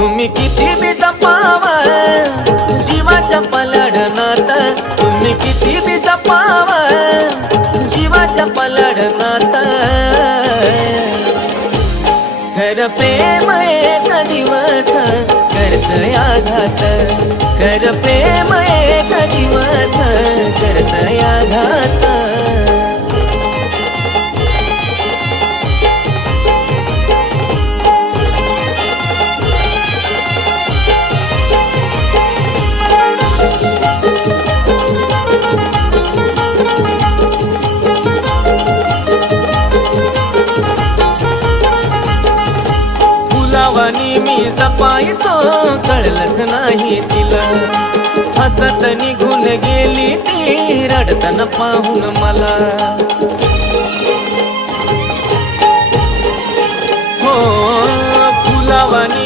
तुम्ही किती बी जपाव जीवाच्या पलाडनात, तुम्ही किती बी जपाव जीवाच्या पलाडनात, खर प्रेम एक दिवस करतय आघात, खर प्रेम एक दिवस करतय आघात. फुलावानी मी जपायचो कळलंच नाही तिला, हसत निघून गेली ती रडताना पाहून मला. हो फुलावानी